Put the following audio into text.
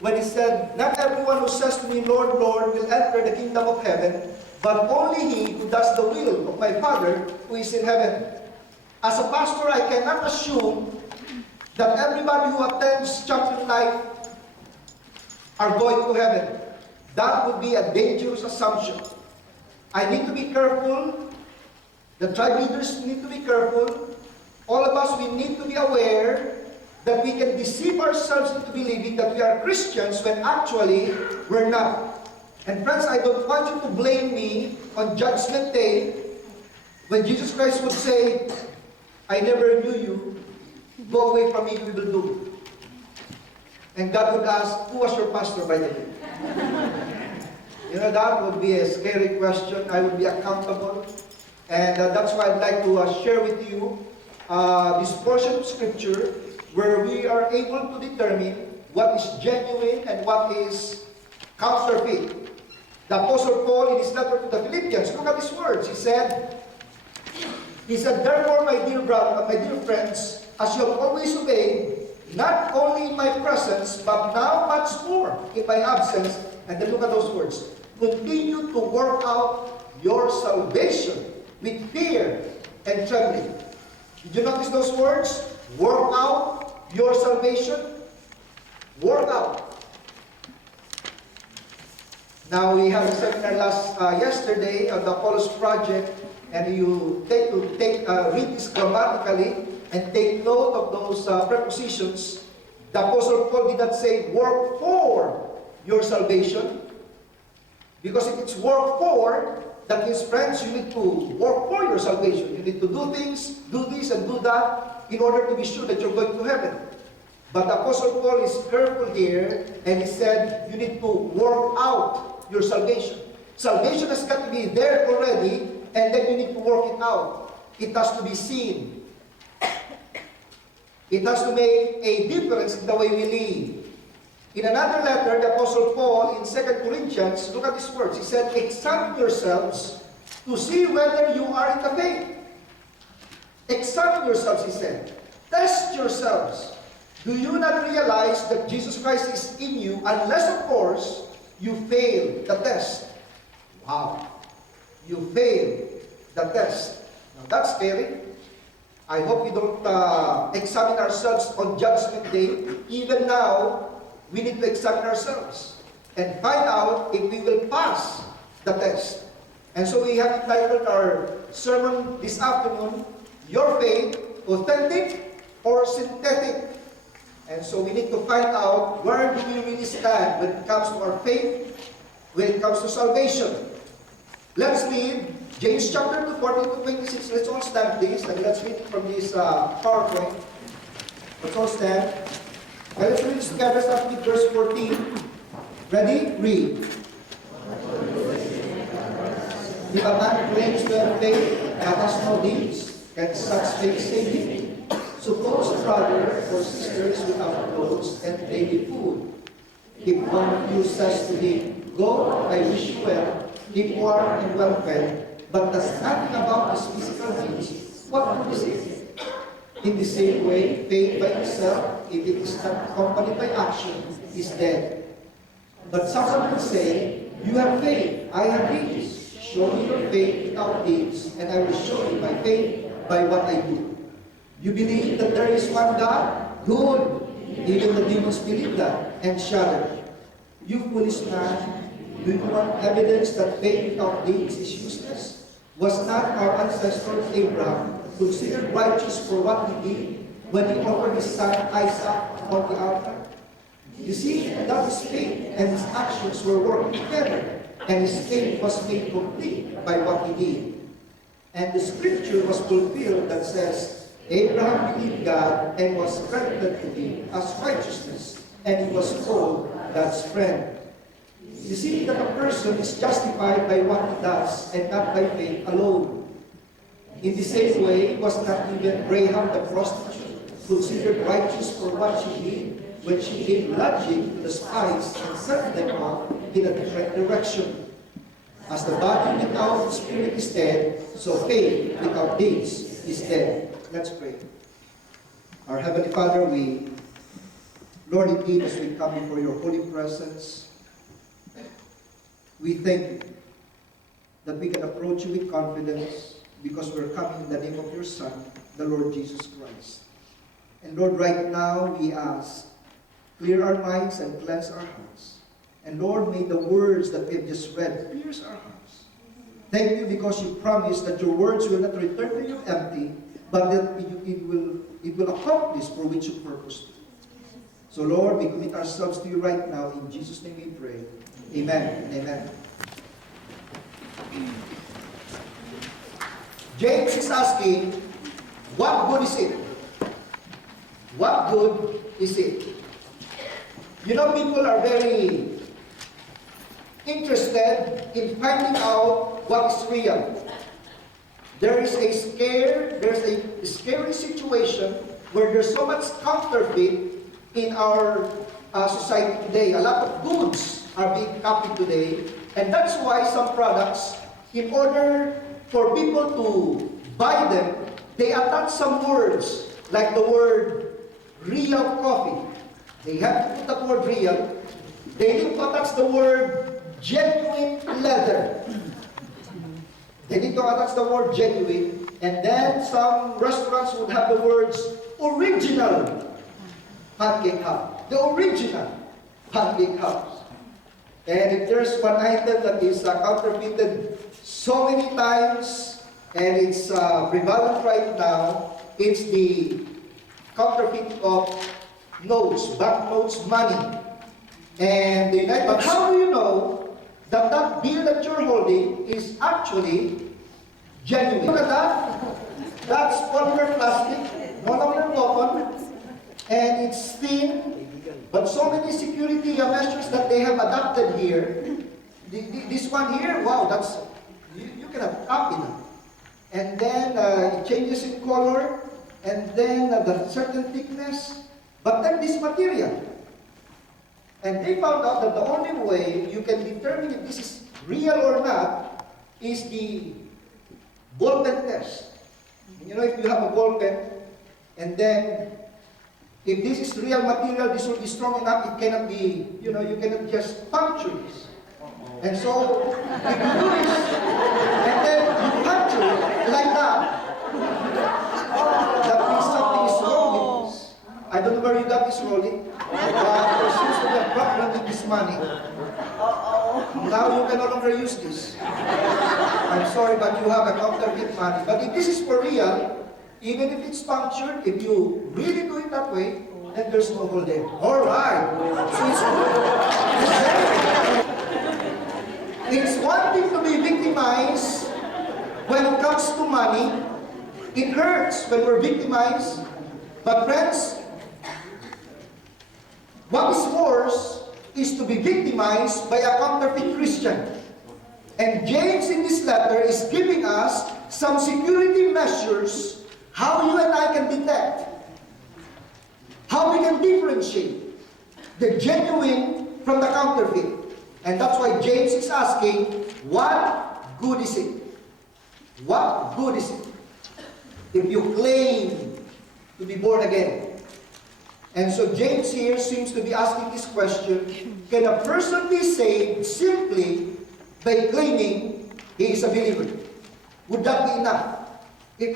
when he said, "Not everyone who says to me, Lord, Lord, will enter the kingdom of heaven, but only he who does the will of my Father who is in heaven." As a pastor, I cannot assume that everybody who attends Champion Life are going to heaven. That would be a dangerous assumption. I need to be careful. The tribe leaders need to be careful. All of us, we need to be aware that we can deceive ourselves into believing that we are Christians when actually we're not. And friends, I don't want you to blame me on Judgment Day when Jesus Christ would say, "I never knew you. Go away from me, you will do." And God would ask, "Who was your pastor, by the way?" You know, that would be a scary question. I would be accountable. And that's why I'd like to share with you this portion of Scripture where we are able to determine what is genuine and what is counterfeit. The Apostle Paul, in his letter to the Philippians, look at his words. He said, "Therefore, my dear brother, my dear friends, as you have always obeyed, not only in my presence, but now much more in my absence," and then look at those words, "continue to work out your salvation with fear and trembling." Did you notice those words? Work out your salvation. Work out. Now, we have a seminar yesterday on the Apollos Project, and you read this grammatically and take note of those prepositions. The Apostle Paul did not say work for your salvation, because if it's work for, that means, friends, you need to work for your salvation. You need to do things, do this and do that, in order to be sure that you're going to heaven. But the Apostle Paul is careful here, and he said, you need to work out your salvation. Salvation has got to be there already, and then you need to work it out. It has to be seen. It has to make a difference in the way we live. In another letter, the Apostle Paul, in 2 Corinthians, look at these words. He said, "Examine yourselves to see whether you are in the faith." Examine yourselves, he said. Test yourselves. Do you not realize that Jesus Christ is in you, unless, of course, you fail the test? Wow. You fail the test. Now, that's scary. I hope we don't examine ourselves on Judgment Day. Even now, we need to examine ourselves and find out if we will pass the test. And so we have entitled our sermon this afternoon, "Your Faith, Authentic or Synthetic?" And so we need to find out, where do we really stand when it comes to our faith, when it comes to salvation. Let's read James chapter 2, 14 to 26. Let's all stand, please, and let's read from this PowerPoint. Let's all stand. And let's read together, start with verse 14. Ready? Read. "If a man claims to have faith but has no deeds, can such faith save him? Suppose a brother or sister is without clothes and daily food. If one of you says to him, 'Go, I wish you well, keep warm and well fed,' but does nothing about his physical needs, what good is it? In the same way, faith by itself, if it is not accompanied by action, is dead. But someone will say, 'You have faith, I have deeds. Show me your faith without deeds, and I will show you my faith by what I do.' You believe that there is one God? Good. Even the demons believe that and shudder. You foolish man, do you want evidence that faith without deeds is useless? Was not our ancestor Abraham considered righteous for what he did when he offered his son Isaac on the altar? You see, that his faith and his actions were working together, and his faith was made complete by what he did. And the scripture was fulfilled that says, Abraham believed God and was credited to him as righteousness, and he was called God's friend. You see that a person is justified by what he does and not by faith alone. In the same way, was not even Rahab the prostitute considered righteous for what she did when she gave lodging to the spies and sent them off in a different direction? As the body without the spirit is dead, so faith without deeds is dead. Let's pray. Our Heavenly Father, we Lord, indeed, as we come before your holy presence, we thank you that we can approach you with confidence because we're coming in the name of your Son, the Lord Jesus Christ. And Lord, right now we ask, clear our minds and cleanse our hearts. And Lord, may the words that we have just read pierce our hearts. Thank you because you promised that your words will not return to you empty, but that it will accomplish for which you purposed. So Lord, we commit ourselves to you right now. In Jesus' name we pray. Amen and amen. James is asking, what good is it? What good is it? You know, people are very interested in finding out what is real. There's a scary situation where there's so much counterfeit in our society today. A lot of goods are being copied today, and that's why some products, in order for people to buy them, they attach some words, like the word real coffee. They have to put that word real. They need to attach the word genuine leather. They need to attach the word genuine. And then some restaurants would have the words original pancake house. The original pancake house. And if there's one item that is counterfeited so many times, and it's prevalent right now, it's the counterfeit of notes, banknotes, money. And but how do you know that that bill that you're holding is actually genuine? Look at that. That's polymer plastic, no longer cotton, and it's thin. But so many security measures that they have adopted here. This one here, wow, that's you cannot copy that. And then it changes in color, and then the certain thickness. But then this material. And they found out that the only way you can determine if this is real or not is the ball pen test. You know, if you have a ball pen, and then if this is real material, this will be strong enough, it cannot be, you know, you cannot just puncture this. And so, if you do this, and then you puncture it like that, that means something is wrong with this. I don't know where you got this rolling, but there seems to be a problem with this money. Now you can no longer use this. I'm sorry, but you have a counterfeit money. But if this is for real, even if it's punctured, if you really do it that way, then there's no hole there. All right. So it's one thing to be victimized when it comes to money. It hurts when we're victimized. But friends, what is worse is to be victimized by a counterfeit Christian. And James in this letter is giving us some security measures how you and I can detect, how we can differentiate the genuine from the counterfeit. And that's why James is asking, what good is it? What good is it if you claim to be born again? And so James here seems to be asking this question, can a person be saved simply by claiming he is a believer? Would that be enough?